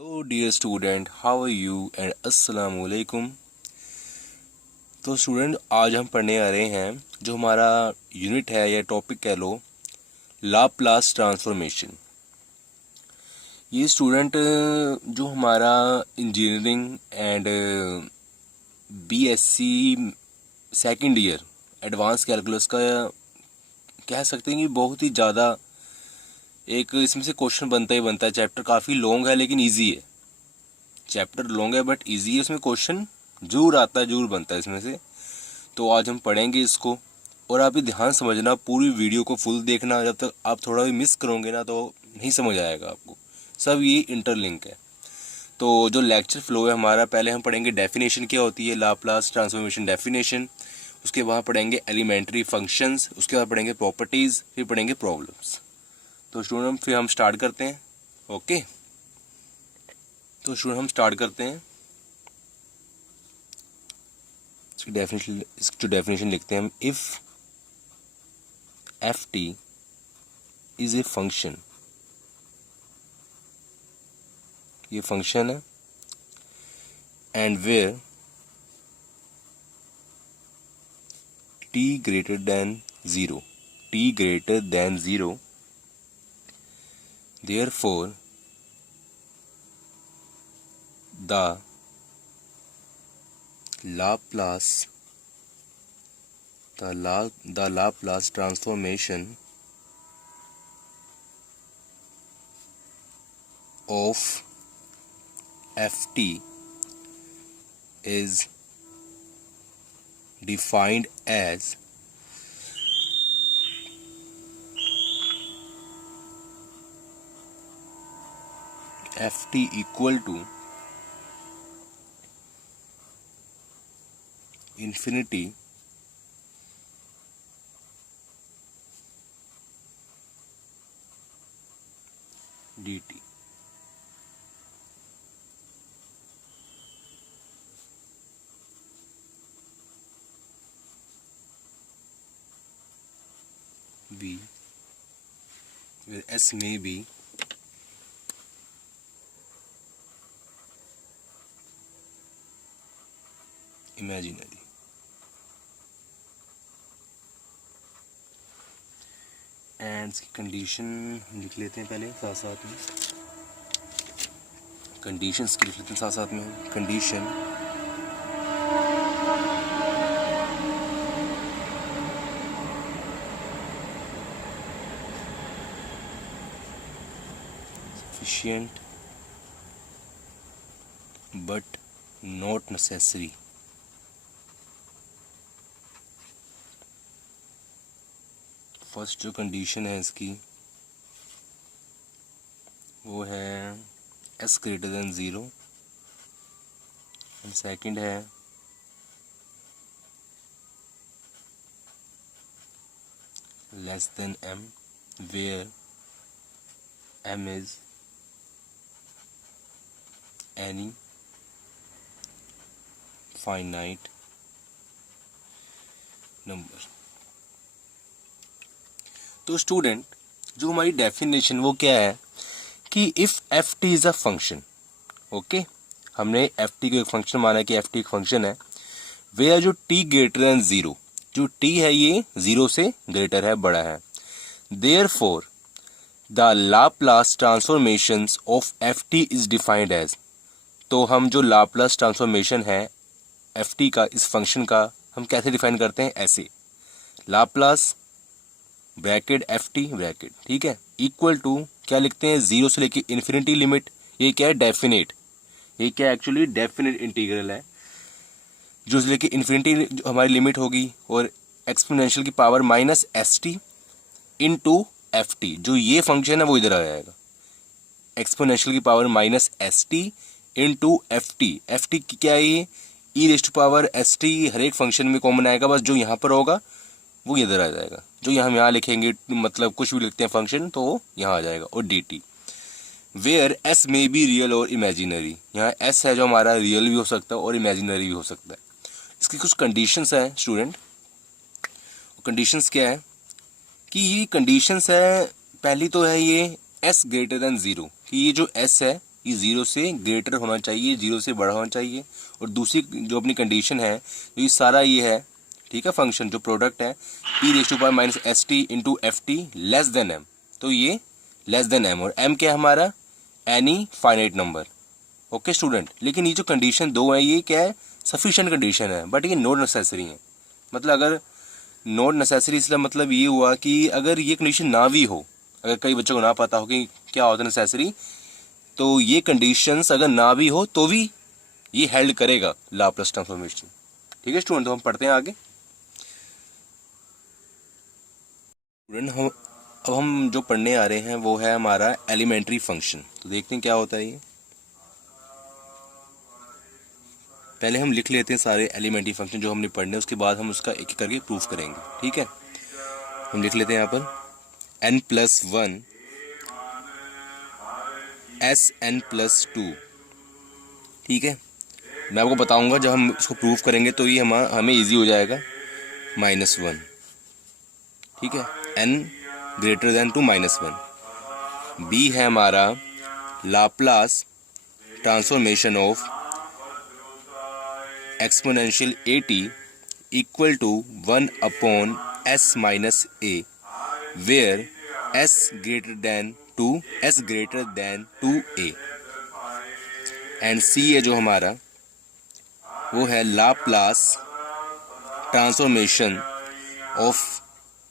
Hello dear student, how are you and अस्सलाम वालेकुम। तो स्टूडेंट, आज हम पढ़ने आ रहे हैं जो हमारा यूनिट है या टॉपिक कह लो, लाप्लास ट्रांसफॉर्मेशन। ये स्टूडेंट जो हमारा engineering and BSc second year advance calculus का कह सकते हैं कि बहुत ही ज़्यादा एक इसमें से क्वेश्चन बनता ही बनता है। चैप्टर काफ़ी लॉन्ग है लेकिन ईजी है। चैप्टर लॉन्ग है बट इजी है, उसमें क्वेश्चन जरूर आता है, जरूर बनता है इसमें से। तो आज हम पढ़ेंगे इसको, और आप भी ध्यान समझना, पूरी वीडियो को फुल देखना। जब तक आप थोड़ा भी मिस करोगे ना तो नहीं समझ आएगा आपको। सब ये इंटरलिंक है। तो जो लेक्चर फ्लो है हमारा, पहले हम पढ़ेंगे डेफिनेशन क्या होती है, लाप्लास ट्रांसफॉर्मेशन डेफिनेशन। उसके बाद पढ़ेंगे एलिमेंट्री फंक्शंस, उसके बाद पढ़ेंगे प्रॉपर्टीज़, फिर पढ़ेंगे प्रॉब्लम्स। तो स्टूडेंट फिर हम स्टार्ट करते हैं। ओके, तो स्टूडेंट हम स्टार्ट करते हैं। इसकी डेफिनेशन लिखते हैं हम। If F T is a function, ये फंक्शन है, and where T greater than zero, T greater than zero, therefore the Laplace the Laplace transformation of ft is defined as ft equal to infinity dt। b where s may be imaginary। And इसकी condition लिख लेते हैं पहले साथ साथ में, conditions की लिख लेते हैं साथ साथ में। Condition sufficient but not necessary। First जो कंडीशन है इसकी वो है s greater than zero, and second है less than m, where m is any finite number. तो स्टूडेंट, जो हमारी डेफिनेशन वो क्या है कि if F T is a function, okay, हमने एफ टी को एक फंक्शन माना कि एफ टी एक फंक्शन है, वे आर जो टी ग्रेटर देन ज़ीरो, जो टी है ये ज़ीरो से ग्रेटर है, बड़ा है, therefore the Laplace transformations of F T is defined as. तो हम जो लाप्लास ट्रांसफॉर्मेशन है एफ टी का, इस फंक्शन का, हम कैसे डिफाइन करते हैं, ऐसे, Laplace bracket F T bracket, ठीक है, इक्वल टू क्या लिखते हैं, जीरो से लेके इन्फिनिटी लिमिट। ये क्या है, डेफिनेट, ये क्या एक्चुअली डेफिनेट इंटीग्रल है, जो से लेके इन्फिनिटी हमारी लिमिट होगी, और एक्सपोनेंशियल की power minus S T into F T, जो ये फंक्शन है वो इधर आ जाएगा, एक्सपोनेंशियल की power minus S T into F T. F T क्या है, ये E raised to power S T हर एक फंक्शन में कॉमन आएगा, बस जो यहाँ पर होगा वो इधर आ जाएगा, जो हम यहाँ लिखेंगे, मतलब कुछ भी लिखते हैं फंक्शन तो वो यहाँ आ जाएगा, और D T where S may be real और इमेजिनरी। यहाँ एस है जो हमारा रियल भी हो सकता है और इमेजिनरी भी हो सकता है। इसकी कुछ कंडीशंस हैं स्टूडेंट, कंडीशंस क्या है कि ये कंडीशंस है, पहली तो है ये एस ग्रेटर देन ज़ीरो, कि ये जो एस है ये 0 से ग्रेटर होना चाहिए, 0 से बड़ा होना चाहिए। और दूसरी जो अपनी कंडीशन है, तो ये सारा ये है, ठीक है, फंक्शन जो प्रोडक्ट है e⁻⁻st into F T less than M, तो ये लेस देन एम, और एम क्या है हमारा, any finite number. Okay student, लेकिन ये जो कंडीशन 2 है ये क्या है, सफिशिएंट कंडीशन है, बट ये नॉट नेसेसरी है। मतलब अगर नॉट नेसेसरी इसलिए मतलब ये हुआ कि अगर ये कंडीशन ना भी हो, अगर कई बच्चों को ना पता हो कि क्या होता है नेसेसरी, तो ये कंडीशंस अगर ना भी हो तो भी ये हेल्ड करेगा लाप्लास ट्रांसफॉर्मेशन। ठीक है स्टूडेंट, तो हम पढ़ते हैं आगे। स्टूडेंट अब हम जो पढ़ने आ रहे हैं वो है हमारा एलिमेंट्री फंक्शन। तो देखते हैं क्या होता है ये। पहले हम लिख लेते हैं सारे एलिमेंट्री फंक्शन जो हमने पढ़ने, उसके बाद हम उसका एक एक करके प्रूफ करेंगे। ठीक है, हम लिख लेते हैं यहाँ पर n+1 Sn+2। ठीक है, मैं आपको बताऊंगा जब हम इसको प्रूफ करेंगे तो ये हमें इजी हो जाएगा, -1। ठीक है, n greater than 2 -1। बी है हमारा Laplace transformation of exponential at equal to 1/s-a where s greater than 2a। And C है जो हमारा वो है Laplace transformation of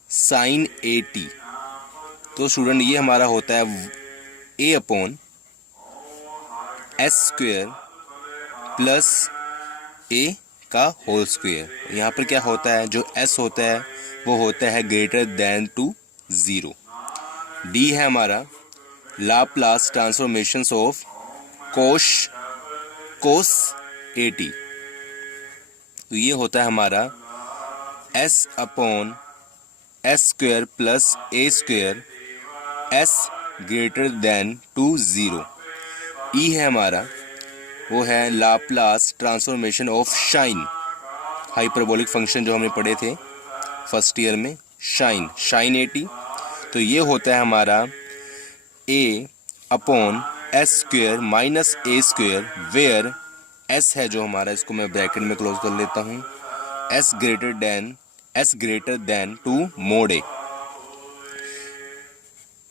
sine at। तो स्टूडेंट ये हमारा होता है a/s² प्लस a का होल स्क्वायर। यहाँ पर क्या होता है, जो s होता है वो होता है ग्रेटर देन टू 0। d है हमारा Laplace transformation of cos at। तो ये होता है हमारा s/s² plus a² s greater than to 0। e है हमारा वो है Laplace transformation of sinh, hyperbolic function जो हमने पढ़े थे फर्स्ट ईयर में, शाइन at। तो ये होता है हमारा a/s² minus a² where s है जो हमारा, इसको मैं ब्रैकेट में क्लोज कर लेता हूँ, s greater than 2 mod a।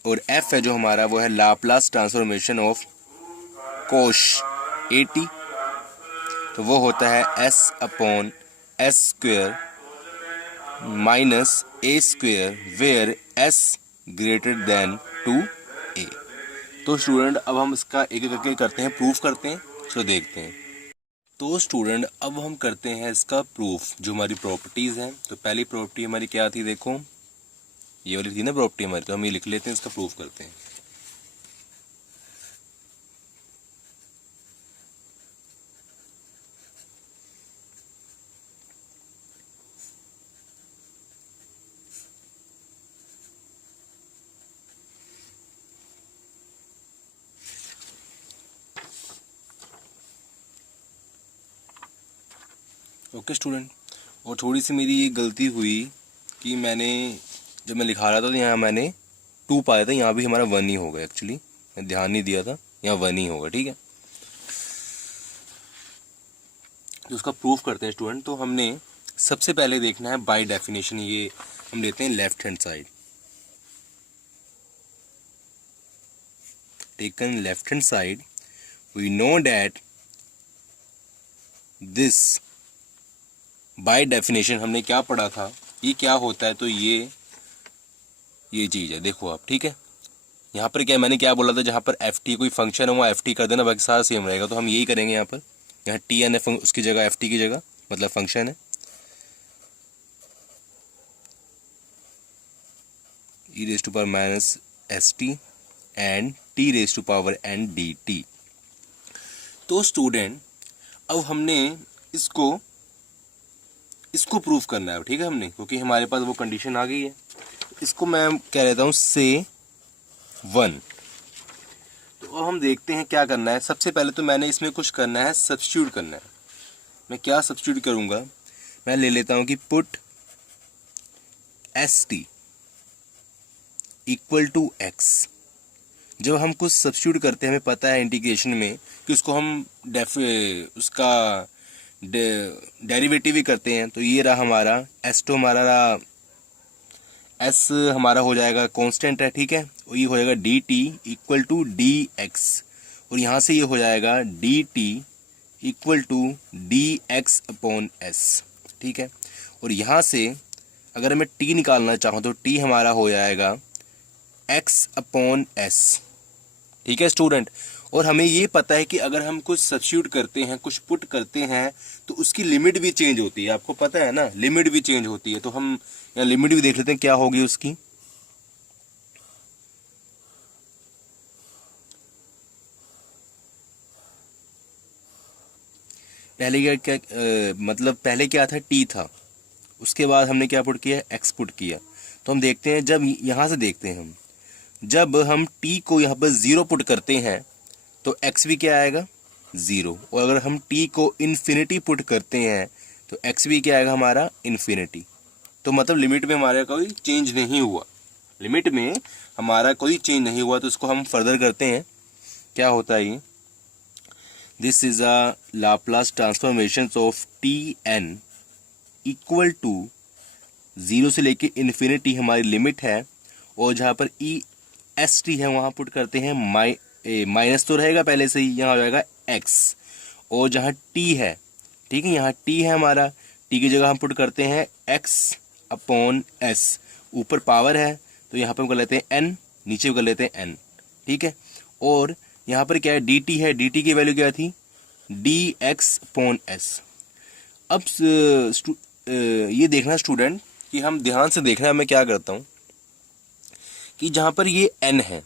और f है जो हमारा वो है Laplace transformation of cosh at। तो वो होता है s/s² minus a² where s greater than 2a। तो स्टूडेंट अब हम इसका एक एक करके करते हैं, प्रूफ करते हैं, सो देखते हैं। तो स्टूडेंट अब हम करते हैं इसका प्रूफ, जो हमारी प्रॉपर्टीज़ हैं। तो पहली प्रॉपर्टी हमारी क्या थी, देखो ये वाली थी ना प्रॉपर्टी हमारी, तो हम ये लिख लेते हैं, इसका प्रूफ करते हैं। ओके स्टूडेंट, और थोड़ी सी मेरी ये गलती हुई कि मैंने जब मैं लिखा रहा था तो यहाँ मैंने 2 पाया था, यहाँ भी हमारा 1 ही होगा। एक्चुअली मैं ध्यान नहीं दिया था, यहाँ 1 ही होगा। ठीक है, तो उसका प्रूफ करते हैं स्टूडेंट। तो हमने सबसे पहले देखना है बाय डेफिनेशन, ये हम लेते हैं left hand side. Taken left hand side, we know that this by definition हमने क्या पढ़ा था, ये क्या होता है, तो ये चीज़ है, देखो आप। ठीक है, यहाँ पर क्या मैंने क्या बोला था, जहाँ पर एफ टी कोई फंक्शन है वहाँ एफ टी कर देना, बाकी सारा सेम रहेगा। तो हम यही करेंगे यहाँ पर, यहाँ टी एन है उसकी जगह एफ टी की जगह, मतलब फंक्शन है e⁻⁻st एंड t⁻n/dt। तो स्टूडेंट अब हमने इसको प्रूफ करना है। ठीक है, हमने, क्योंकि हमारे पास वो कंडीशन आ गई है, इसको मैं कह रहता हूँ से 1। तो अब हम देखते हैं क्या करना है। सबसे पहले तो मैंने इसमें कुछ करना है, सब्स्टिट्यूट करना है। मैं क्या सब्स्टिट्यूट करूँगा, मैं ले लेता हूँ कि put st equal to x। जब हम कुछ सब्स्टिट्यूट करते हैं, हमें पता है इंटीग्रेशन में कि उसको हम उसका डेरिवेटिव भी करते हैं, तो ये रहा हमारा एस टू, हमारा रहा एस हमारा हो जाएगा कांस्टेंट है, ठीक है, और ये हो जाएगा D T equal to D X, और यहाँ से ये हो जाएगा D T equal to D X upon S, ठीक है। और यहाँ से अगर मैं टी निकालना चाहूँ तो टी हमारा हो जाएगा एक्स अपॉन एस, ठीक है स्टूडेंट। और हमें ये पता है कि अगर हम कुछ सब्स्टिट्यूट करते हैं, कुछ पुट करते हैं, तो उसकी लिमिट भी चेंज होती है, आपको पता है ना, लिमिट भी चेंज होती है। तो हम यहाँ लिमिट भी देख लेते हैं क्या होगी उसकी। पहले मतलब पहले क्या था, टी था, उसके बाद हमने क्या पुट किया, एक्स पुट किया। तो हम देखते हैं, जब यहाँ से देखते हैं हम, जब हम टी को यहाँ पर ज़ीरो पुट करते हैं तो एक्स भी क्या आएगा, ज़ीरो, और अगर हम टी को इन्फिनिटी पुट करते हैं तो एक्स भी क्या आएगा हमारा, इन्फिनिटी। तो मतलब लिमिट में हमारा कोई चेंज नहीं हुआ, लिमिट में हमारा कोई चेंज नहीं हुआ। तो इसको हम फर्दर करते हैं, क्या होता है ये, this is a Laplace transformation of T N equal to zero से लेके इन्फिनिटी हमारी लिमिट है, और जहाँ पर ई एस टी है वहाँ पुट करते हैं माइनस तो रहेगा पहले से ही, यहाँ हो जाएगा एक्स, और जहाँ टी है, ठीक है, यहाँ टी है हमारा, टी की जगह हम पुट करते हैं एक्स अपॉन एस, ऊपर पावर है तो यहाँ पर हम कर लेते हैं एन, नीचे कर लेते हैं एन, ठीक है। और यहाँ पर क्या है, डी टी है, डी टी की वैल्यू क्या थी, डी एक्स अपॉन एस। अब ये देखना स्टूडेंट कि हम ध्यान से देखना है, मैं क्या करता हूँ कि जहाँ पर ये n है,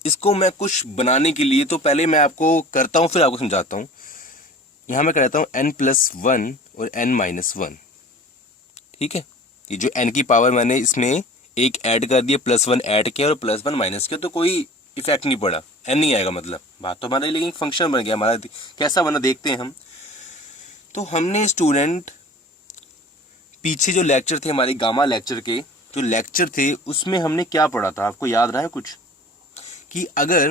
इसको मैं कुछ बनाने के लिए, तो पहले मैं आपको करता हूँ फिर आपको समझाता हूँ। यहाँ मैं करता हूँ n+1 और n-1, ठीक है। ये जो n की पावर मैंने इसमें एक ऐड कर दिया, +1 ऐड किया और +1 माइनस किया, तो कोई इफेक्ट नहीं पड़ा, n नहीं आएगा, मतलब बात तो हमारे, लेकिन फंक्शन बन गया हमारा। कैसा बना देखते हैं हम। तो हमने स्टूडेंट पीछे जो लेक्चर थे हमारे गामा लेक्चर के, जो लेक्चर थे उसमें हमने क्या पढ़ा था, आपको याद रहा है कुछ, कि अगर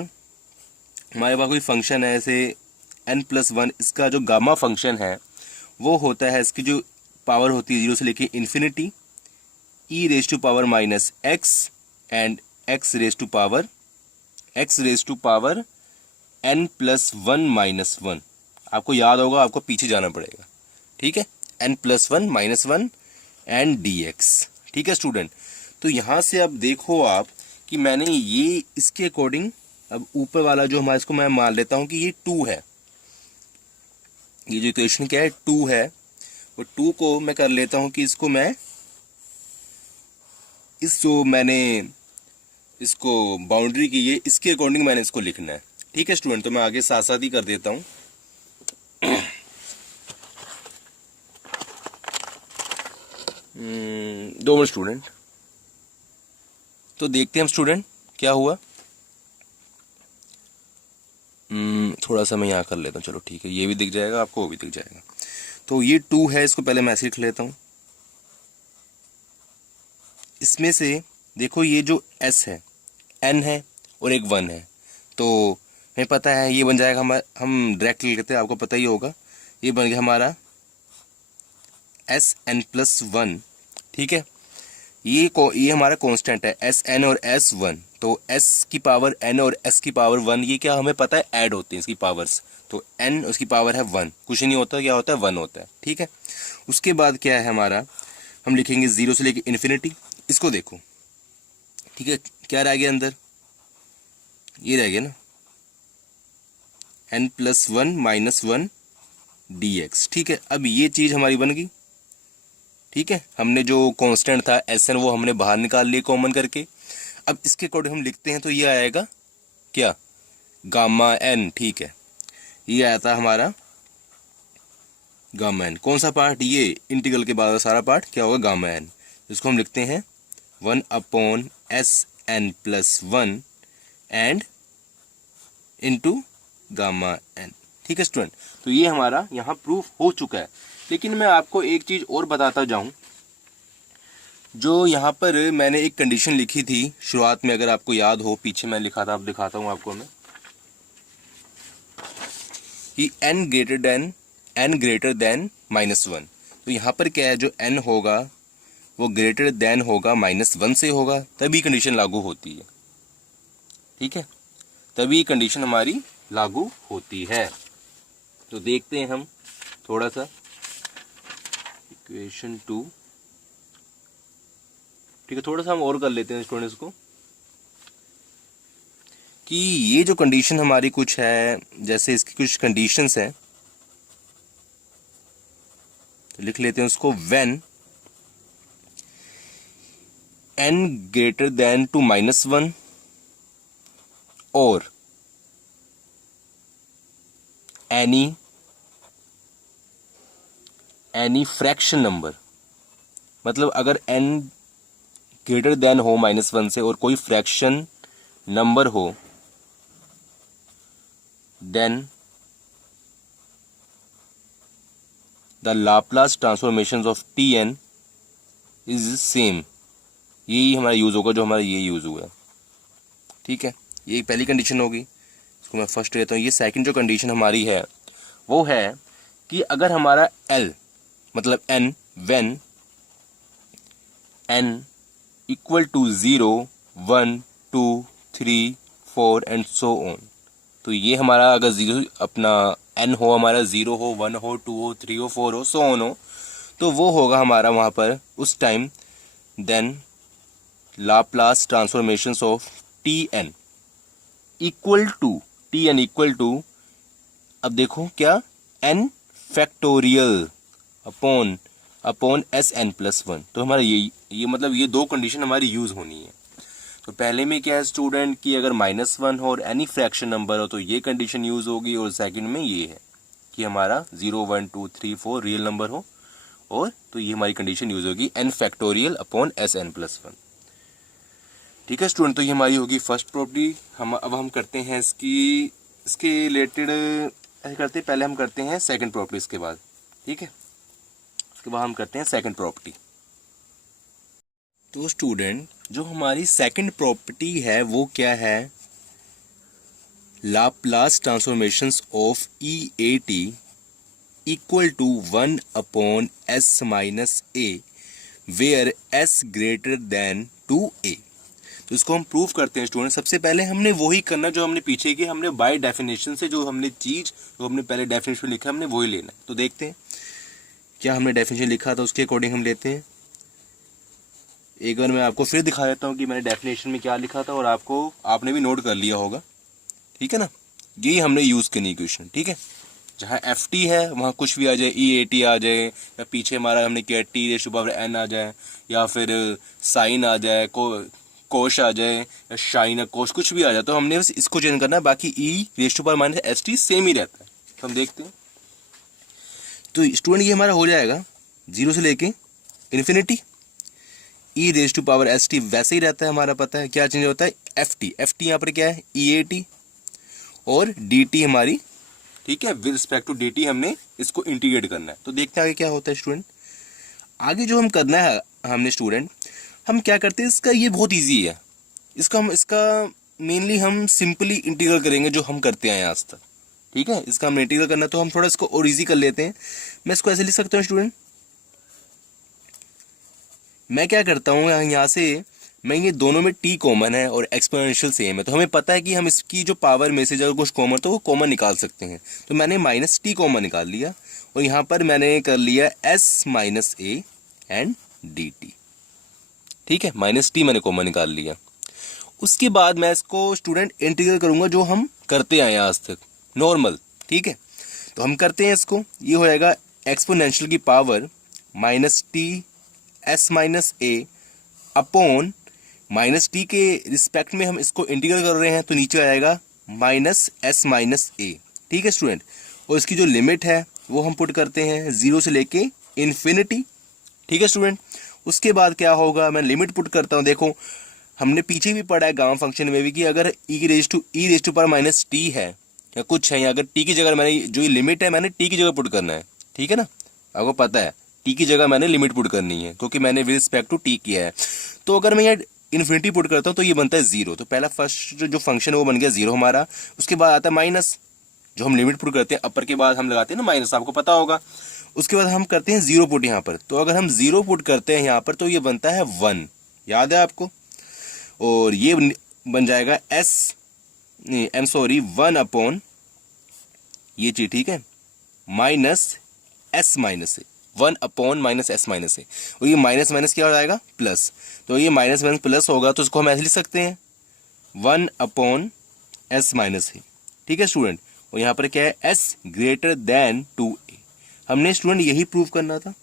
हमारे पास कोई फंक्शन है ऐसे n+1, इसका जो गामा फंक्शन है वो होता है, इसकी जो पावर होती है 0 से लेके infinity, e raise to power minus X and x raise to power n+1-1। आपको याद होगा, आपको पीछे जाना पड़ेगा, ठीक है, n+1-1 एंड dx, ठीक है स्टूडेंट। तो यहाँ से अब देखो आप कि मैंने ये इसके अकॉर्डिंग, अब ऊपर वाला जो हमारा, इसको मैं मान लेता हूँ कि ये 2 है, ये जो इक्वेशन क्या है 2 है, और 2 को मैं कर लेता हूँ कि इसको मैं इस जो मैंने इसको बाउंड्री की है इसके अकॉर्डिंग मैंने इसको लिखना है, ठीक है स्टूडेंट। तो मैं आगे साथ साथ ही कर देता हूँ। 2 मिनट स्टूडेंट। तो देखते हैं हम स्टूडेंट क्या हुआ। थोड़ा सा मैं यहाँ कर लेता हूँ, चलो ठीक है, ये भी दिख जाएगा आपको, वो भी दिख जाएगा। तो ये 2 है, इसको पहले मैं ऐसे लिख लेता हूँ। इसमें से देखो ये जो s है, n है और एक 1 है, तो हमें पता है ये बन जाएगा हम डायरेक्ट लिख लेते हैं, आपको पता ही होगा, ये बन गया हमारा Sn+1, ठीक है। ये हमारा कांस्टेंट है Sn और S1, तो S की पावर n और S की पावर 1, ये क्या हमें पता है ऐड होती है इसकी पावर्स, तो n उसकी पावर है 1, कुछ नहीं होता, क्या होता है 1 होता है, ठीक है। उसके बाद क्या है हमारा, हम लिखेंगे 0 से लेके इन्फिनिटी, इसको देखो, ठीक है, क्या रह गया अंदर, ये रह गया ना n+1-1 dx, ठीक है। अब ये चीज़ हमारी बन गई, ठीक है। हमने जो कांस्टेंट था Sn वो हमने बाहर निकाल लिया कॉमन करके। अब इसके अकॉर्डिंग हम लिखते हैं तो ये आएगा क्या, गामा n, ठीक है, ये आया था हमारा गामा n। कौन सा पार्ट, ये इंटीग्रल के बाद सारा पार्ट क्या होगा, गामा n। इसको हम लिखते हैं 1/Sn+1 and into gamma n, ठीक है स्टूडेंट। तो ये हमारा यहाँ प्रूफ हो चुका है। लेकिन मैं आपको एक चीज़ और बताता जाऊँ जो यहाँ पर मैंने एक कंडीशन लिखी थी शुरुआत में, अगर आपको याद हो, पीछे मैं लिखा था, अब दिखाता हूँ आपको मैं, कि n ग्रेटर देन -1। तो यहाँ पर क्या है, जो n होगा वो ग्रेटर देन होगा -1 से होगा, तभी कंडीशन लागू होती है। ठीक है, तभी कंडीशन हमारी लागू होती है। तो देखते हैं हम थोड़ा सा इक्वेशन 2। ठीक है, थोड़ा सा हम और कर लेते हैं स्टूडेंट्स को, कि ये जो कंडीशन हमारी कुछ है, जैसे इसकी कुछ कंडीशंस हैं, तो लिख लेते हैं उसको। When n greater than to -1 और एनी फ्रैक्शन नंबर, मतलब अगर n ग्रेटर देन हो -1 से और कोई फ्रैक्शन नंबर हो, then the Laplace transformation of Tn is same. यही हमारा यूज होगा, जो हमारा ये यूज हुआ है। ठीक है, ये पहली कंडीशन होगी, इसको मैं फर्स्ट लेता हूँ। ये सेकंड जो कंडीशन हमारी है वो है कि अगर हमारा L मतलब n, when n equal to 0, 1, 2, 3, 4 and so on. तो ये हमारा अगर जीरो अपना n हो, हमारा 0 हो, 1 हो, 2 हो, 3 हो, 4 हो, सो ऑन हो, तो वो होगा हमारा वहाँ पर उस time then Laplace transformation of Tn equal to, अब देखो क्या, n फैक्टोरियल अपॉन Sn+1। तो हमारा ये मतलब ये दो कंडीशन हमारी यूज होनी है। तो पहले में क्या है स्टूडेंट, कि अगर -1 हो और एनी फ्रैक्शन नंबर हो तो ये कंडीशन यूज होगी, और सेकंड में ये है कि हमारा 0, 1, 2, 3, 4 रियल नंबर हो, और तो ये हमारी कंडीशन यूज होगी n फैक्टोरियल अपॉन Sn+1। ठीक है स्टूडेंट, तो ये हमारी होगी फर्स्ट प्रॉपर्टी। अब हम करते हैं इसके रिलेटेड ऐसे करते हैं, पहले हम करते हैं सेकंड प्रॉपर्टी इसके बाद। ठीक है, उसके बाद हम करते हैं सेकंड प्रॉपर्टी। तो स्टूडेंट, जो हमारी सेकंड प्रॉपर्टी है वो क्या है, Laplace transformations of EAT equal to 1 upon S minus A where S greater than 2A। तो इसको हम प्रूव करते हैं स्टूडेंट। सबसे पहले हमने वही करना जो हमने पीछे किया, हमने बाय डेफिनेशन से जो हमने चीज जो हमने पहले डेफिनेशन में लिखा हमने वही लेना है। तो देखते हैं क्या हमने डेफिनेशन लिखा था, उसके अकॉर्डिंग हम लेते हैं। एक बार मैं आपको फिर दिखा देता हूँ कि मैंने डेफिनेशन में क्या लिखा था, और आपने भी नोट कर लिया होगा। ठीक है ना, यही हमने यूज करनी इक्वेशन। ठीक है, जहाँ FT है वहाँ कुछ भी आ जाए, EAT आ जाए, या पीछे हमारा हमने किया T⁻n आ जाए, या फिर साइन आ जाए, कोश आ जाए, या शाइन कोश, कुछ भी आ जाए, तो हमने बस इसको चेंज करना है, बाकी E⁻⁻ST सेम ही रहता है। तो हम देखते हैं। तो स्टूडेंट ये हमारा हो जाएगा 0 से लेके इन्फिनिटी। E⁻ST वैसे ही रहता है हमारा, पता है क्या चेंज होता है, FT यहाँ पर क्या है, EAT, और DT हमारी। ठीक है, विद रिस्पेक्ट टू DT हमने इसको इंटीग्रेट करना है। तो देखते हैं आगे क्या होता है स्टूडेंट। आगे जो हम करना है हमने स्टूडेंट, हम क्या करते हैं, इसका ये बहुत इजी है, इसका मेनली हम सिंपली इंटीग्रल करेंगे जो हम करते आए आज तक। ठीक है, इसका हम इंटीग्रल करना, तो हम थोड़ा इसको और इजी कर लेते हैं। मैं इसको ऐसे लिख सकता हूँ स्टूडेंट, मैं क्या करता हूँ यहाँ से, मैं ये दोनों में t कॉमन है और एक्सपोनेंशियल सेम है, तो हमें पता है कि हम इसकी जो पावर में से जब कुछ कॉमन तो वो कॉमन निकाल सकते हैं। तो मैंने -t कॉमन निकाल लिया, और यहाँ पर मैंने कर लिया S-A एंड dt। ठीक है, -t मैंने कॉमन निकाल लिया। उसके बाद मैं इसको स्टूडेंट इंटीग्रल करूंगा जो हम करते आए आज तक नॉर्मल। ठीक है, तो हम करते हैं इसको, ये हो जाएगा एक्सपोनेंशियल की power -t S-A upon -t के रिस्पेक्ट में हम इसको इंटीग्रल कर रहे हैं, तो नीचे आएगा -S-A। ठीक है स्टूडेंट, और इसकी जो लिमिट है वो हम पुट करते हैं 0 से लेके इन्फिनिटी। ठीक है स्टूडेंट, उसके बाद क्या होगा, मैं लिमिट पुट करता हूँ। देखो हमने पीछे भी पढ़ा है गामा फंक्शन में भी कि अगर e⁻t है या कुछ है, या अगर t की जगह मैंने जो लिमिट है मैंने t की जगह पुट करना है। ठीक है ना, आपको पता है टी की जगह मैंने लिमिट पुट करनी है क्योंकि मैंने विद रिस्पेक्ट टू टी किया है। तो अगर मैं यहाँ इन्फिनिटी पुट करता हूँ तो ये बनता है जीरो। तो पहला फर्स्ट जो फंक्शन है वो बन गया जीरो हमारा। उसके बाद आता है माइनस, जो हम लिमिट पुट करते हैं अपर के बाद हम लगाते हैं ना माइनस, आपको पता होगा। उसके बाद हम करते हैं जीरो पुट यहाँ पर। तो अगर हम जीरो पुट करते हैं यहाँ पर तो ये बनता है वन, याद है आपको। और ये बन जाएगा एस, नहीं एम सॉरी, वन अपॉन ये चीज, ठीक है, minus S minus A, one upon minus S minus A. और ये माइनस माइनस क्या हो जाएगा, प्लस। तो ये माइनस माइनस प्लस होगा तो इसको हम ऐसे लिख सकते हैं वन अपॉन एस माइनस ए, ठीक है स्टूडेंट। और यहाँ पर क्या है, एस ग्रेटर देन टू ए। हमने स्टूडेंट यही प्रूव करना था,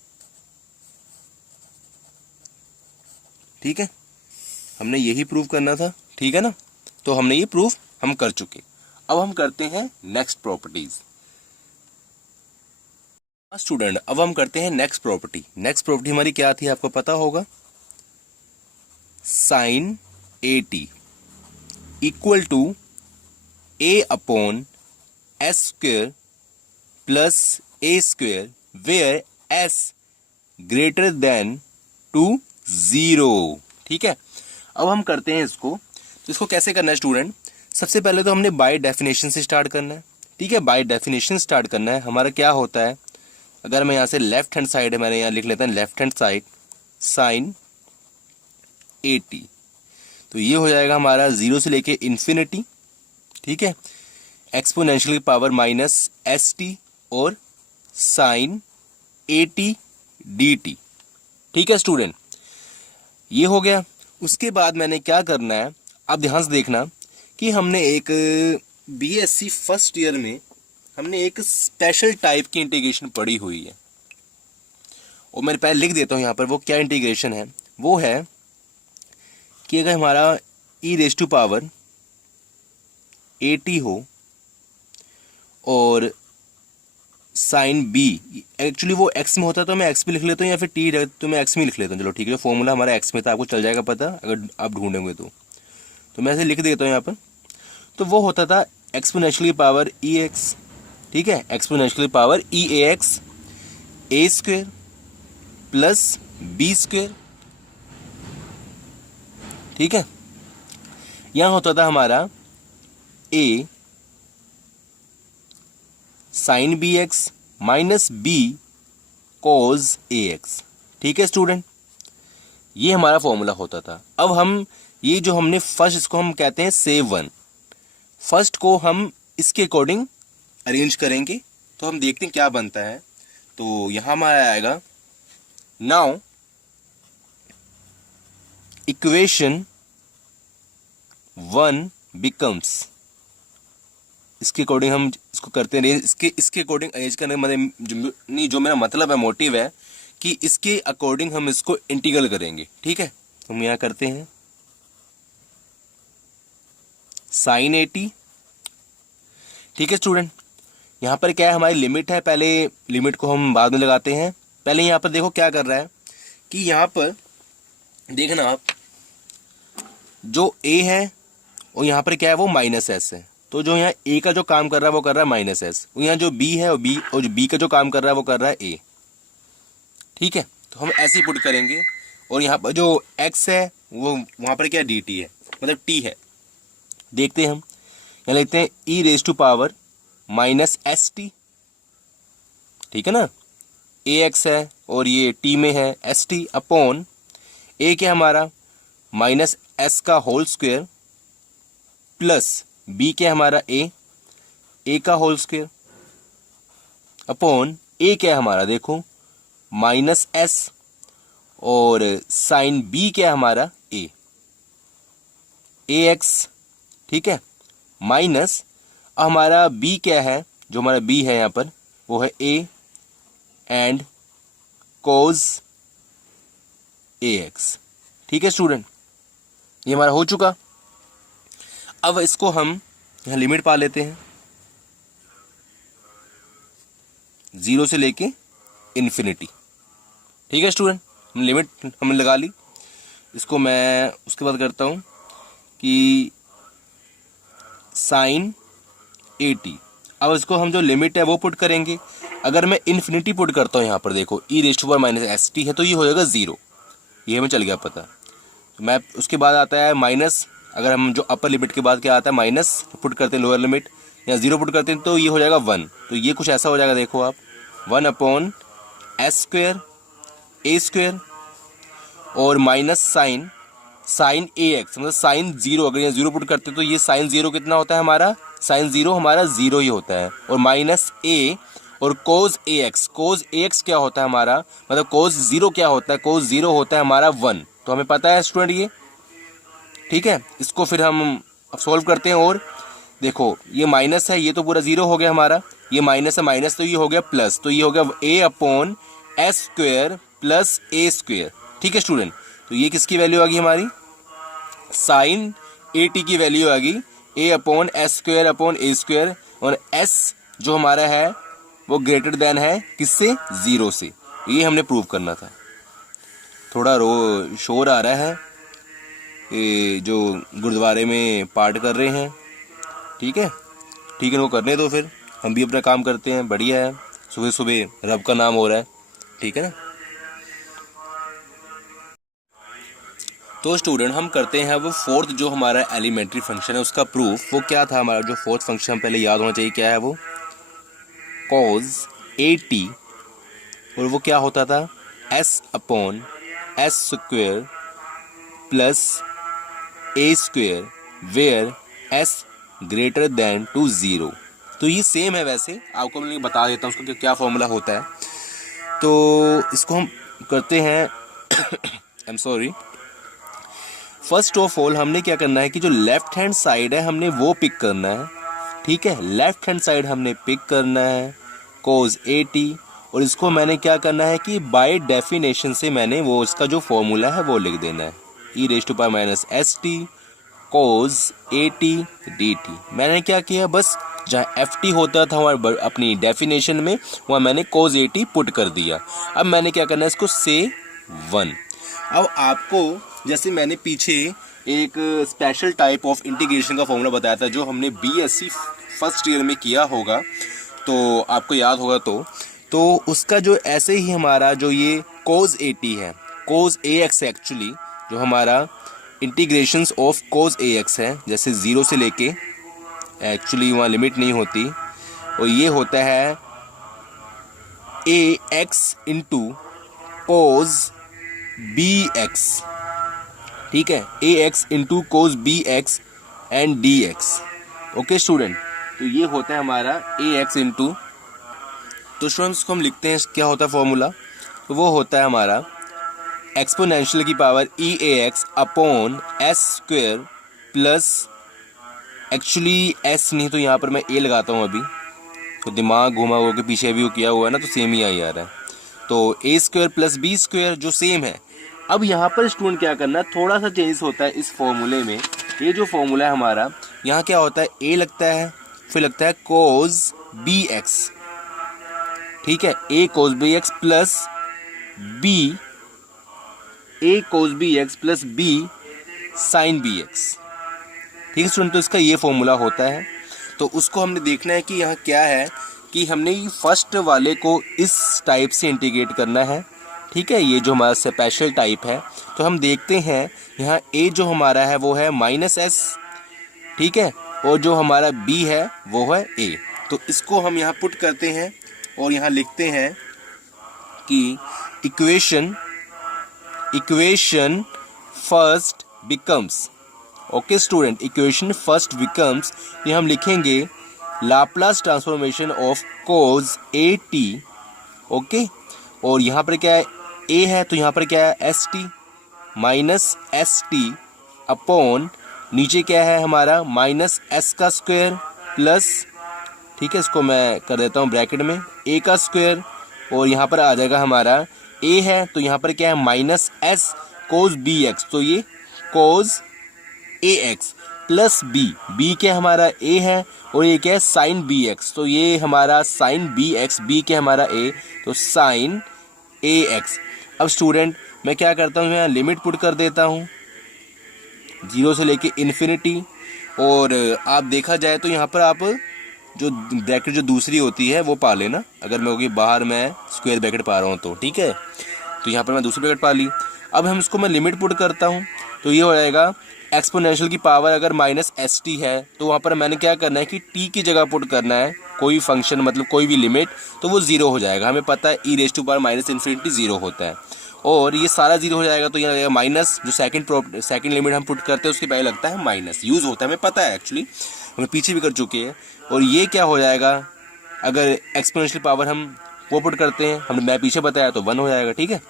ठीक है, हमने यही प्रूव करना था, ठीक है ना। तो हमने ये प्रूफ हम कर चुके। अब हम करते हैं नेक्स्ट प्रॉपर्टीज। स्टूडेंट अब हम करते हैं नेक्स्ट प्रॉपर्टी। नेक्स्ट प्रॉपर्टी हमारी क्या थी आपको पता होगा, sine A T equal to A upon S square plus A square where S greater than to zero, ठीक है। अब हम करते हैं इसको। तो इसको कैसे करना है स्टूडेंट, सबसे पहले तो हमने बाय डेफिनेशन से स्टार्ट करना है, ठीक है। बाय डेफिनेशन स्टार्ट करना है। हमारा क्या होता है, अगर मैं यहाँ से लेफ्ट हैंड साइड है, मैंने यहाँ लिख लेता है left hand side sine A T, तो ये हो जाएगा हमारा जीरो से लेके इन्फिनिटी, ठीक है, एक्सपोनेंशियल की पावर माइनस एस टी और sine A T D T, ठीक है स्टूडेंट, ये हो गया। उसके बाद मैंने क्या करना है, आप ध्यान से देखना कि हमने एक बीएससी फर्स्ट ईयर में हमने एक स्पेशल टाइप की इंटीग्रेशन पढ़ी हुई है। और मैं पहले लिख देता हूँ यहाँ पर वो क्या इंटीग्रेशन है। वो है कि अगर हमारा E raise to power A T हो और साइन बी, एक्चुअली वो एक्स में होता है तो मैं एक्स में लिख लेता हूँ, या फिर टी तो मैं एक्स में लिख लेता हूँ, चलो ठीक है। फॉर्मूला हमारा एक्स में था, आपको चल जाएगा पता अगर आप ढूंढेंगे तो मैं ऐसे लिख देता हूँ यहाँ पर। तो वो होता था एक्सपोनेंशियल की पावर ई एक्स, ठीक है, एक्सपोनेंशियल की power E A X A square plus B square, ठीक है। यहाँ होता था हमारा A sine B X minus B cos A X, ठीक है स्टूडेंट, ये हमारा फॉर्मूला होता था। अब हम ये जो हमने फर्स्ट, इसको हम कहते हैं सेव वन, फर्स्ट को हम इसके अकॉर्डिंग अरेंज करेंगे। तो हम देखते हैं क्या बनता है। तो यहां हमारा आएगा नाउ इक्वेशन वन बिकम्स, इसके अकॉर्डिंग हम इसको करते हैं, इसके अकॉर्डिंग अरेंज करने मतलब जो मेरा मतलब है, मोटिव है कि इसके अकॉर्डिंग हम इसको इंटीग्रल करेंगे, ठीक है। तो हम यहाँ करते हैं साइन ए टी, ठीक है स्टूडेंट। यहाँ पर क्या है, हमारी लिमिट है, पहले लिमिट को हम बाद में लगाते हैं। पहले यहाँ पर देखो क्या कर रहा है कि यहाँ पर देखना आप, जो ए है और यहाँ पर क्या है वो माइनस एस है। तो जो यहाँ ए का जो काम कर रहा है वो कर रहा है माइनस एस, और यहाँ जो बी है और जो बी का जो काम कर रहा है वो कर रहा है ए, ठीक है। तो हम ऐसे ही पुट करेंगे। और यहाँ पर जो एक्स है वो वहाँ पर क्या डी टी है, मतलब टी है। देखते हैं हम, यहाँ लिखते हैं E raise to power minus S T, ठीक है ना, ए एक्स है और ये टी में है एस टी अपॉन ए क्या हमारा माइनस एस का होल स्क्वायर प्लस बी क्या हमारा ए का होल स्क्वायर अपॉन ए क्या हमारा देखो माइनस एस और साइन बी क्या हमारा ए एक्स, ठीक है, माइनस हमारा बी क्या है, जो हमारा बी है यहाँ पर वो है A and cause A X, ठीक है स्टूडेंट, ये हमारा हो चुका। अब इसको हम यहाँ लिमिट पा लेते हैं जीरो से लेके इन्फिनिटी, ठीक है स्टूडेंट, हम लिमिट हमने लगा ली। इसको मैं उसके बाद करता हूँ कि साइन ए टी, अब इसको हम जो लिमिट है वो पुट करेंगे। अगर मैं इन्फिनिटी पुट करता हूँ यहाँ पर देखो E raise to power minus S T है तो ये हो जाएगा ज़ीरो, ये हमें चल गया पता। मैं उसके बाद आता है माइनस, अगर हम जो अपर लिमिट के बाद क्या आता है माइनस पुट करते हैं लोअर लिमिट या ज़ीरो पुट करते हैं तो ये हो जाएगा वन। तो ये कुछ ऐसा हो जाएगा देखो आप, वन अपॉन एस स्क्वेयर ए स्क्वेयर और माइनस साइन साइन ए एक्स, मतलब साइन जीरो, अगर यहाँ जीरो पुट करते तो ये साइन जीरो कितना होता है हमारा, साइन जीरो हमारा जीरो ही होता है, और माइनस ए और कोज A x, cause A x क्या होता है हमारा, मतलब कोज जीरो क्या होता है, कोज जीरो होता है हमारा वन। तो हमें पता है स्टूडेंट ये, ठीक है। इसको फिर हम अब सॉल्व करते हैं और देखो ये माइनस है, ये तो पूरा जीरो हो गया हमारा, ये माइनस है माइनस तो ये हो गया प्लस, तो ये हो गया ए upon S square plus A square, ठीक है स्टूडेंट। तो ये किसकी वैल्यू आ गई हमारी, साइन ए टी की वैल्यू आ गई ए अपॉन एस स्क्वेयर अपॉन ए स्क्वेयर, और एस जो हमारा है वो ग्रेटर देन है किससे, ज़ीरो से। ये हमने प्रूव करना था। थोड़ा शोर आ रहा है, ये जो गुरुद्वारे में पाठ कर रहे हैं, ठीक है ठीक है, वो करने दो, फिर हम भी अपना काम करते हैं, बढ़िया है, सुबह सुबह रब का नाम हो रहा है, ठीक है ना। तो स्टूडेंट हम करते हैं वो फोर्थ जो हमारा एलिमेंट्री फंक्शन है उसका प्रूफ। वो क्या था हमारा जो फोर्थ फंक्शन, हम पहले याद होना चाहिए क्या है वो, कॉज ए टी, और वो क्या होता था S upon S square plus A square where S greater than to zero. तो ये सेम है, वैसे आपको मैं बता देता हूँ उसका क्या फॉर्मूला होता है। तो इसको हम करते हैं I am sorry, first of all हमने क्या करना है कि जो लेफ्ट हैंड साइड है हमने वो पिक करना है, ठीक है, लेफ्ट हैंड साइड हमने पिक करना है कोज ए टी, और इसको मैंने क्या करना है कि बाय डेफिनेशन से मैंने वो इसका जो फॉर्मूला है वो लिख देना है, E raise to power minus S T cos A T D T. मैंने क्या किया, बस जहाँ एफ टी होता था हमारे अपनी डेफिनेशन में वहाँ मैंने कोज ए टी पुट कर दिया। अब मैंने क्या करना है इसको से वन। अब आपको जैसे मैंने पीछे एक स्पेशल टाइप ऑफ इंटीग्रेशन का फॉर्मूला बताया था जो हमने बीएससी फर्स्ट ईयर में किया होगा, तो आपको याद होगा तो उसका जो ऐसे ही हमारा जो ये कोज ए टी है, कोज ए एक्स एक्चुअली जो हमारा integrations of cos A X है, जैसे ज़ीरो से लेके एक्चुअली वहाँ लिमिट नहीं होती, और ये होता है A X into cos B X, ठीक है, A X into cos B X and D X. Okay student, तो ये होता है हमारा ए एक्स इंटू, तो स्टूडेंट्स को हम लिखते हैं क्या होता है फॉर्मूला, तो वो होता है हमारा एक्सपोनेंशियल की power E A X upon S square plus, actually S नहीं तो यहाँ पर मैं ए लगाता हूँ अभी, तो दिमाग घुमा हुआ के पीछे भी वो किया हुआ है ना, तो सेम ही आ रहा है, तो ए स्क्वायर प्लस बी स्क्वायर जो सेम है। अब यहाँ पर स्टूडेंट क्या करना है, थोड़ा सा चेंज होता है इस फॉर्मूले में। ये जो फॉर्मूला है हमारा, यहाँ क्या होता है ए लगता है, फिर लगता है कोज बी एक्स, ठीक है, A cos B X plus B, A cos B X plus B sine B X, ठीक है स्टूडेंट। तो इसका ये फॉर्मूला होता है, तो उसको हमने देखना है कि यहाँ क्या है कि हमने फर्स्ट वाले को इस टाइप से इंटीग्रेट करना है, ठीक है, ये जो हमारा स्पेशल टाइप है। तो हम देखते हैं यहाँ ए जो हमारा है वो है माइनस एस, ठीक है, और जो हमारा बी है वो है ए। तो इसको हम यहाँ पुट करते हैं और यहाँ लिखते हैं कि equation first becomes, okay student, equation first becomes, ये हम लिखेंगे Laplace transformation of cos A T, okay, और यहाँ पर क्या है ए है तो यहाँ पर क्या है S T minus S T upon नीचे क्या है हमारा माइनस एस का स्क्वायर प्लस, ठीक है, इसको मैं कर देता हूँ ब्रैकेट में, ए का स्क्वायर, और यहाँ पर आ जाएगा हमारा ए है तो यहाँ पर क्या है माइनस एस कोज बी एक्स, तो ये कोज A x plus B, B क्या हमारा ए है और ये क्या है साइन बी एक्स, तो ये हमारा साइन बी एक्स, बी क्या हमारा ए, तो साइन ए एक्स। अब स्टूडेंट मैं क्या करता हूँ, मैं लिमिट पुट कर देता हूँ 0 से लेके इन्फिनिटी, और आप देखा जाए तो यहाँ पर आप जो ब्रैकेट जो दूसरी होती है वो पा लेना, अगर मैं होगी बाहर मैं स्क्वायर ब्रैकेट पा रहा हूँ तो ठीक है। तो यहाँ पर मैं दूसरी ब्रैकेट पा ली। अब हम इसको मैं लिमिट पुट करता हूँ तो ये हो जाएगा एक्सपोनेंशियल की पावर अगर माइनस एस टी है तो वहाँ पर मैंने क्या करना है कि टी की जगह पुट करना है कोई फंक्शन, मतलब कोई भी लिमिट, तो वो जीरो हो जाएगा। हमें पता है E raise to power minus infinity zero होता है और ये सारा जीरो हो जाएगा तो ये लगेगा माइनस। जो सेकंड लिमिट हम पुट करते हैं उसके पहले लगता है माइनस, यूज़ होता है, हमें पता है, एक्चुअली हमें पीछे भी कर चुके हैं। और ये क्या हो जाएगा अगर एक्सपोनेंशियल पावर हम वो पुट करते हैं, हमने मैं पीछे बताया, तो 1 हो जाएगा। ठीक है,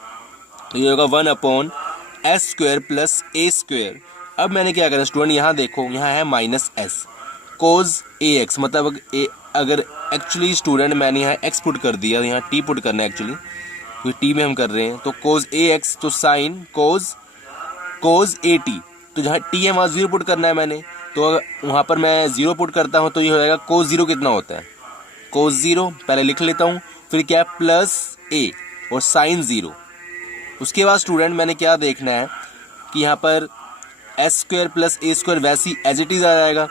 तो ये होगा 1/s² प्लस a²। अब मैंने क्या करना स्टूडेंट, यहाँ देखो, यहाँ है माइनस एस कोज ax, मतलब अगर एक्चुअली स्टूडेंट मैंने यहाँ x पुट कर दिया, यहाँ t पुट करना है एक्चुअली, क्योंकि टी में हम कर रहे हैं, तो कोज ax तो साइन कोज at, तो जहाँ t है वहाँ 0 पुट करना है मैंने, तो वहाँ पर मैं 0 पुट करता हूँ तो ये हो जाएगा कोज 0 कितना होता है, कोज 0 पहले लिख लेता हूँ, फिर क्या है प्लस a और साइन 0। उसके बाद स्टूडेंट मैंने क्या देखना है कि यहाँ पर s² प्लस a² वैसी एज इट इज आ जाएगा।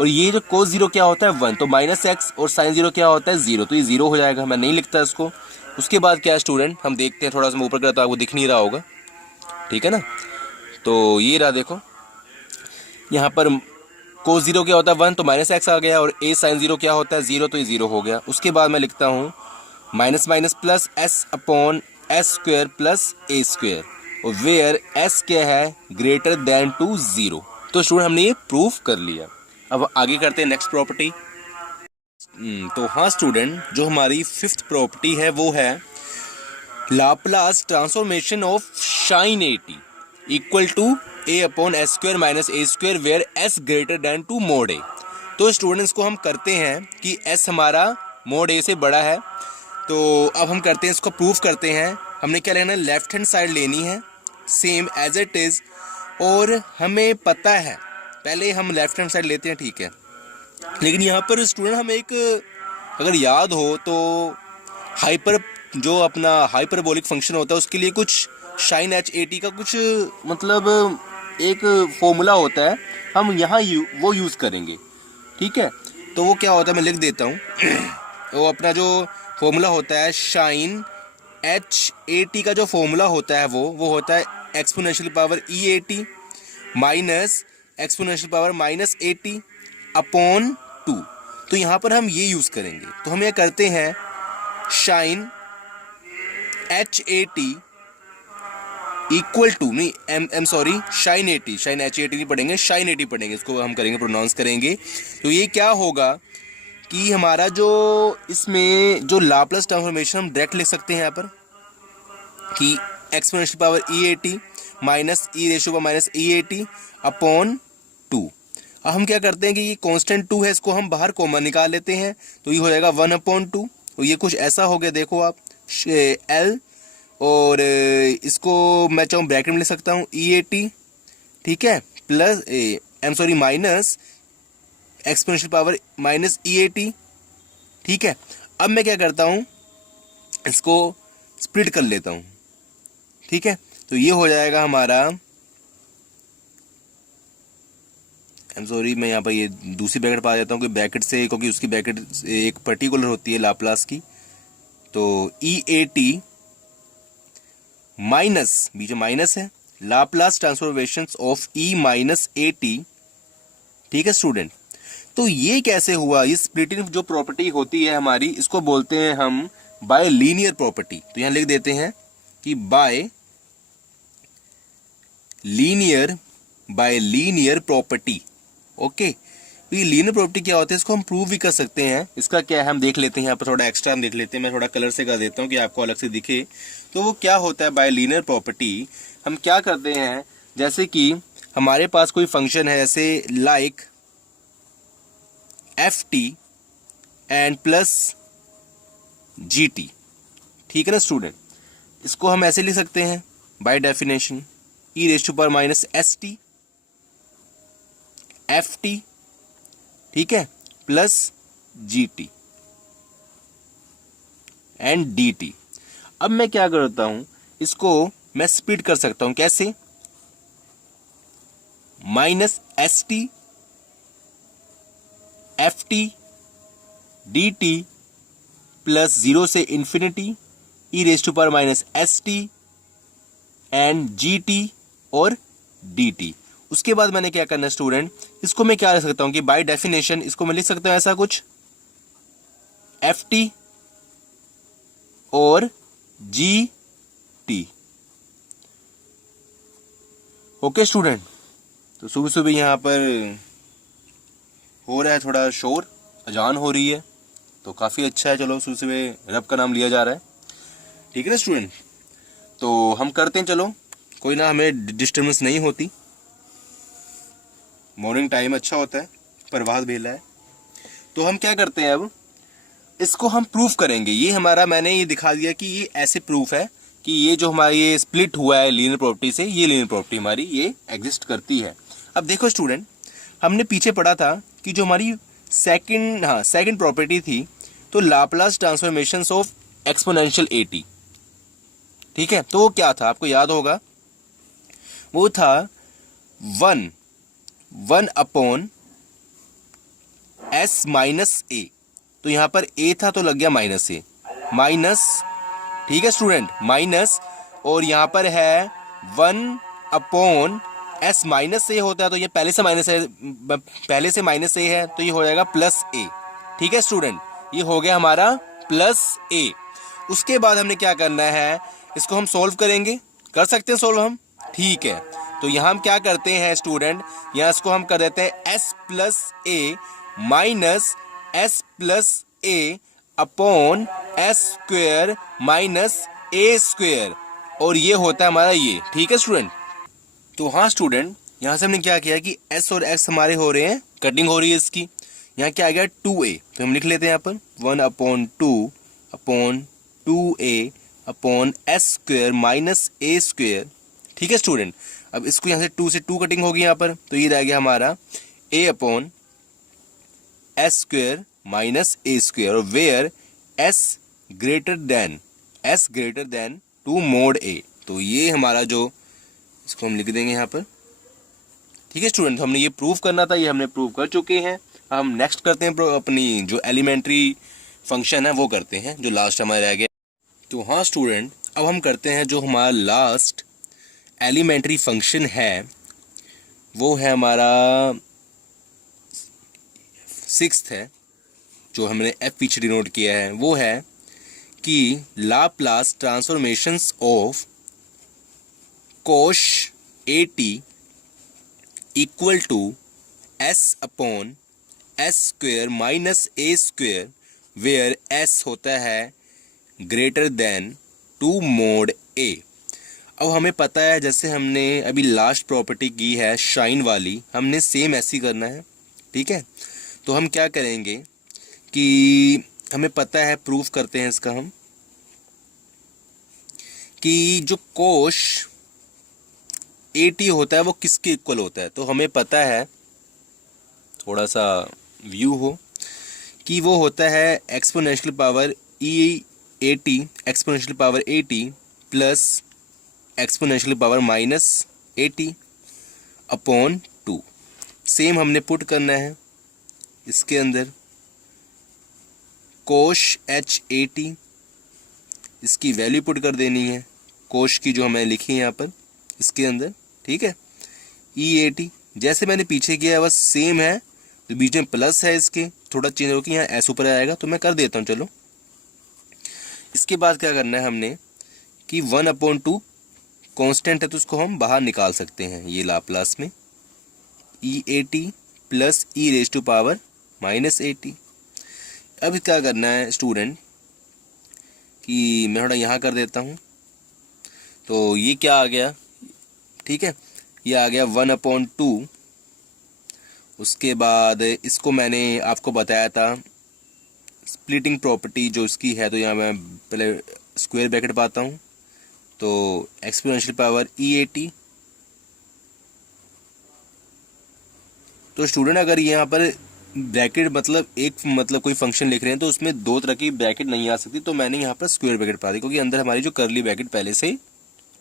और ये जो कोस 0 क्या होता है 1, तो माइनस एक्स, और साइन 0 क्या होता है 0, तो ये 0 हो जाएगा, मैं नहीं लिखता इसको। उसके बाद क्या है स्टूडेंट, हम देखते हैं, थोड़ा सा मैं ऊपर करता हूँ, आपको दिख नहीं रहा होगा, ठीक है ना। तो ये रहा, देखो यहाँ पर कोस 0 क्या होता है 1, तो माइनस एक्स आ गया, और a साइन 0 क्या होता है 0, तो ये 0 हो गया। उसके बाद मैं लिखता हूँ minus minus plus s/s² plus a², और वेयर s क्या है ग्रेटर देन टू 0। तो स्टूडेंट हमने ये प्रूफ कर लिया। अब आगे करते हैं नेक्स्ट प्रॉपर्टी। तो हाँ स्टूडेंट, जो हमारी फिफ्थ प्रॉपर्टी है वो है Laplace transformation of sine at equal to a/s² minus a² where s greater than to mod a। तो स्टूडेंट्स को हम करते हैं कि s हमारा मोड a से बड़ा है, तो अब हम करते हैं, इसको प्रूफ करते हैं। हमने क्या लेना है, लेफ्ट हैंड साइड लेनी है सेम एज इट इज़, और हमें पता है, पहले हम लेफ्ट हैंड साइड लेते हैं, ठीक है। लेकिन यहाँ पर स्टूडेंट हमें एक, अगर याद हो तो हाइपर, जो अपना हाइपरबोलिक फंक्शन होता है उसके लिए कुछ साइन at का कुछ मतलब एक फॉर्मूला होता है, हम यहाँ वो यूज़ करेंगे, ठीक है। तो वो क्या होता है मैं लिख देता हूँ वो अपना जो फॉर्मूला होता है साइन hat का जो फॉर्मूला होता है वो होता है exponential power e@, minus exponential power minus at upon 2। तो यहाँ पर हम ये यूज़ करेंगे, तो हम ये करते हैं साइन hat इक्वल टू, नहीं एम सॉरी साइन hat नहीं पढ़ेंगे, साइन at पढ़ेंगे, इसको हम करेंगे प्रोनाउंस करेंगे। तो ये क्या होगा कि हमारा जो इसमें जो लाप्लास ट्रांसफॉर्मेशन हम डायरेक्ट लिख सकते हैं यहाँ पर कि exponential power e@, minus e⁻ e@ upon 2। अब हम क्या करते हैं कि ये कांस्टेंट 2 है, इसको हम बाहर कॉमन निकाल लेते हैं, तो ये हो जाएगा 1/2। और ये कुछ ऐसा हो गया, देखो आप L, और इसको मैं चाहूँ ब्रैकेट में लिख सकता हूँ e@, ठीक है, plus minus exponential power minus e@, ठीक है। अब मैं क्या करता हूँ, इसको स्प्लिट कर लेता हूँ, ठीक है। तो ये हो जाएगा हमारा, मैं यहाँ पर ये दूसरी ब्रैकेट पा देता हूँ कि ब्रैकेट से, क्योंकि उसकी ब्रैकेट एक पर्टिकुलर होती है लाप्लास की। तो e@, माइनस, बीच में माइनस है, लाप्लास ट्रांसफॉर्मेशन ऑफ e-at, ठीक है स्टूडेंट। तो ये कैसे हुआ, ये स्प्लिटिंग जो प्रॉपर्टी होती है हमारी, इसको बोलते हैं हम बाय लीनियर प्रॉपर्टी। तो यहाँ लिख देते हैं कि बाय लीनियर प्रॉपर्टी, ओके। तो ये लीनियर प्रॉपर्टी क्या होता है, इसको हम प्रूव भी कर सकते हैं। इसका क्या है हम देख लेते हैं, यहाँ पर थोड़ा एक्स्ट्रा हम देख लेते हैं, मैं थोड़ा कलर से कर देता हूँ कि आपको अलग से दिखे। तो वो क्या होता है बाय लीनियर प्रॉपर्टी, हम क्या करते हैं, जैसे कि हमारे पास कोई फंक्शन है, जैसे like ft and plus gt, ठीक है ना स्टूडेंट। इसको हम ऐसे लिख सकते हैं बाय डेफिनेशन e⁻ ft, ठीक है, प्लस gt एंड dt। अब मैं क्या करता हूं, इसको मैं स्प्लिट कर सकता हूं, कैसे, minus st ft d t plus 0 से infinity e raise to power minus S t and g t और डी टी। उसके बाद मैंने क्या करना है स्टूडेंट, इसको मैं क्या लिख सकता हूं कि बाय डेफिनेशन इसको मैं लिख सकता हूं ऐसा कुछ एफ टी और जी टी। ओके स्टूडेंट, तो सुबह सुबह यहाँ पर हो रहा है थोड़ा शोर, अजान हो रही है, तो काफ़ी अच्छा है। चलो सुबह सुबह रब का नाम लिया जा रहा है, ठीक है ना स्टूडेंट। तो हम करते हैं, चलो कोई ना, हमें डिस्टर्बेंस नहीं होती, मॉर्निंग टाइम अच्छा होता है, प्रभात बेला है। तो हम क्या करते हैं, अब इसको हम प्रूफ करेंगे। ये हमारा, मैंने ये दिखा दिया कि ये ऐसे प्रूफ है कि ये जो हमारा ये स्प्लिट हुआ है लीनियर प्रॉपर्टी से, ये लीनियर प्रॉपर्टी हमारी ये एग्जिस्ट करती है। अब देखो स्टूडेंट, हमने पीछे पढ़ा था कि जो हमारी सेकंड प्रॉपर्टी थी, तो Laplace transformation of exponential eighty, ठीक है। तो वो क्या था, आपको याद होगा, वो था वन अपॉन एस माइनस ए। तो यहां पर ए था तो लग गया माइनस ए, माइनस, ठीक है स्टूडेंट, माइनस, और यहां पर है 1 अपॉन एस माइनस ए होता है, तो ये पहले से माइनस ए है, तो ये हो जाएगा प्लस ए, ठीक है स्टूडेंट, ये हो गया हमारा प्लस ए। उसके बाद हमने क्या करना है, इसको हम सोल्व करेंगे, कर सकते हैं सोल्व हम, ठीक है। तो यहां हम क्या करते हैं स्टूडेंट, यहां इसको हम कर देते हैं एस प्लस ए माइनस एस प्लस ए अपॉन एस स्क्वेयर माइनस ए स्क्वेयर, और ये होता है हमारा ये, ठीक है स्टूडेंट। तो हाँ स्टूडेंट, यहां से हमने क्या किया कि एस और एक्स हमारे हो रहे हैं, कटिंग हो रही है इसकी, यहाँ क्या आ गया 2a, तो हम लिख लेते हैं यहाँ पर 1/2 अपॉन एस स्क्वेयर माइनस ए स्क्वेयर, ठीक है स्टूडेंट। अब इसको यहाँ से 2 से 2 कटिंग होगी यहाँ पर, तो ये रह गया हमारा a upon S square minus A square, और where s greater than 2 mod a। तो ये हमारा जो, इसको हम लिख देंगे यहाँ पर, ठीक है स्टूडेंट। तो हमने ये प्रूव करना था, ये हमने प्रूव कर चुके हैं। अब हम नेक्स्ट करते हैं अपनी जो एलिमेंट्री फंक्शन है वो करते हैं, जो लास्ट हमारा रह गया। तो हाँ स्टूडेंट, अब हम करते हैं जो हमारा लास्ट एलिमेंट्री फंक्शन है, वो है हमारा 6th है, जो हमने एफ पीछे डिनोट किया है, वो है कि Laplace transformations of cosh a T equal to s upon S square minus A square, where s होता है ग्रेटर देन 2 mod a। अब हमें पता है, जैसे हमने अभी लास्ट प्रॉपर्टी की है शाइन वाली, हमने सेम ऐसी करना है, ठीक है। तो हम क्या करेंगे कि हमें पता है, प्रूफ करते हैं इसका हम, कि जो कोश ए टी होता है वो किसके इक्वल होता है। तो हमें पता है, थोड़ा सा व्यू हो, कि वो होता है exponential power E A T, exponential power A T plus exponential power minus A T upon 2। Same हमने पुट करना है इसके अंदर, कोश एच ए टी, इसकी वैल्यू पुट कर देनी है, कोश की जो हमें लिखी है यहाँ पर इसके अंदर, ठीक है। ई ए टी जैसे मैंने पीछे किया है बस सेम है, तो बीच में प्लस है, इसके थोड़ा चेंज होकर यहाँ एस ऊपर आएगा, तो मैं कर देता हूँ। चलो इसके बाद क्या करना है हमने कि 1/2 कांस्टेंट है, तो उसको हम बाहर निकाल सकते हैं, ये लाप्लास में E A T plus E raise to power minus A T. अब क्या करना है स्टूडेंट कि मैं थोड़ा यहाँ कर देता हूँ, तो ये क्या आ गया, ठीक है, ये आ गया 1/2। उसके बाद इसको मैंने आपको बताया था स्प्लिटिंग प्रॉपर्टी जो इसकी है, तो यहाँ मैं पहले स्क्वायर ब्रैकेट पाता हूँ, तो exponential power E A T. तो स्टूडेंट अगर यहाँ पर ब्रैकेट मतलब कोई फंक्शन लिख रहे हैं, तो उसमें 2 तरह की ब्रैकेट नहीं आ सकती, तो मैंने यहाँ पर स्क्वायर ब्रैकेट पा दी, क्योंकि अंदर हमारी जो करली ब्रैकेट पहले से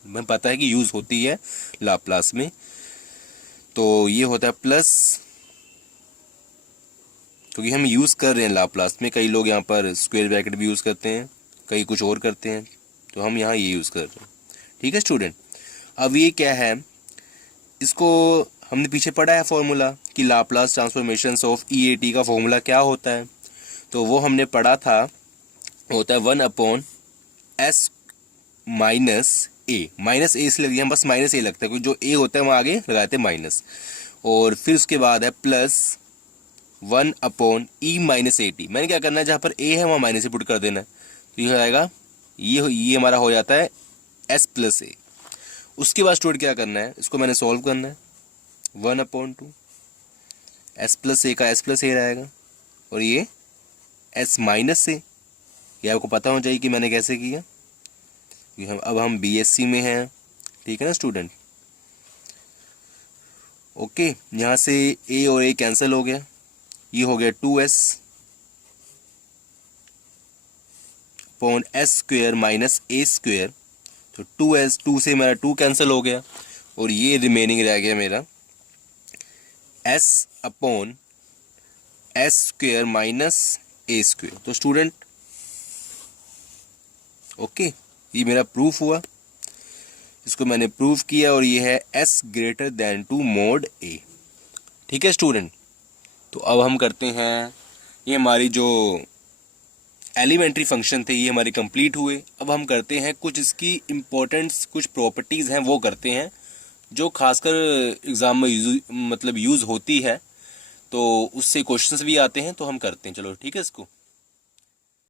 हमें पता है कि यूज़ होती है लाप्लास में। तो ये होता है प्लस, क्योंकि हम यूज़ कर रहे हैं लाप्लास में, कई लोग यहाँ पर स्क्वायर ब्रैकेट भी यूज़ करते हैं, कई कुछ और करते हैं, तो हम यहाँ ये यूज़ कर रहे हैं। ठीक है स्टूडेंट, अब ये क्या है, इसको हमने पीछे पढ़ा है फॉर्मूला कि लाप्लास ट्रांसफॉर्मेशंस ऑफ EAT का फॉर्मूला क्या होता है, तो वो हमने पढ़ा था, होता है 1/s माइनस ए। माइनस ए इसलिए लगी, हम बस माइनस ए लगता है क्योंकि जो ए होता है वहाँ आगे लगाते हैं माइनस, और फिर उसके बाद है प्लस 1/e माइनस AT। मैंने क्या करना है, जहाँ पर ए है वहाँ माइनस ए पुट कर देना है, तो ये हो जाएगा, ये हमारा हो जाता है s प्लस ए। उसके बाद स्टूडेंट क्या करना है, इसको मैंने सॉल्व करना है, 1/2 s प्लस ए का s प्लस ए रहेगा, और ये s माइनस ए, ये आपको पता होना चाहिए कि मैंने कैसे किया, क्योंकि अब हम BSc में हैं। ठीक है ना स्टूडेंट, ओके। यहाँ से a और a कैंसिल हो गया, ये हो गया 2s upon s square minus a square, तो 2s, 2 से मेरा 2 कैंसिल हो गया, और ये रिमेनिंग रह गया मेरा s upon s square minus a square. तो स्टूडेंट ओके, ये मेरा प्रूफ हुआ, इसको मैंने प्रूफ किया, और ये है s greater than to mod a। ठीक है स्टूडेंट, तो अब हम करते हैं, ये हमारी जो एलिमेंट्री फंक्शन थे ये हमारे कंप्लीट हुए। अब हम करते हैं कुछ इसकी इम्पोर्टेंट्स, कुछ प्रॉपर्टीज़ हैं वो करते हैं, जो खासकर एग्ज़ाम में यूज़ होती है, तो उससे क्वेश्चंस भी आते हैं, तो हम करते हैं। चलो ठीक है इसको।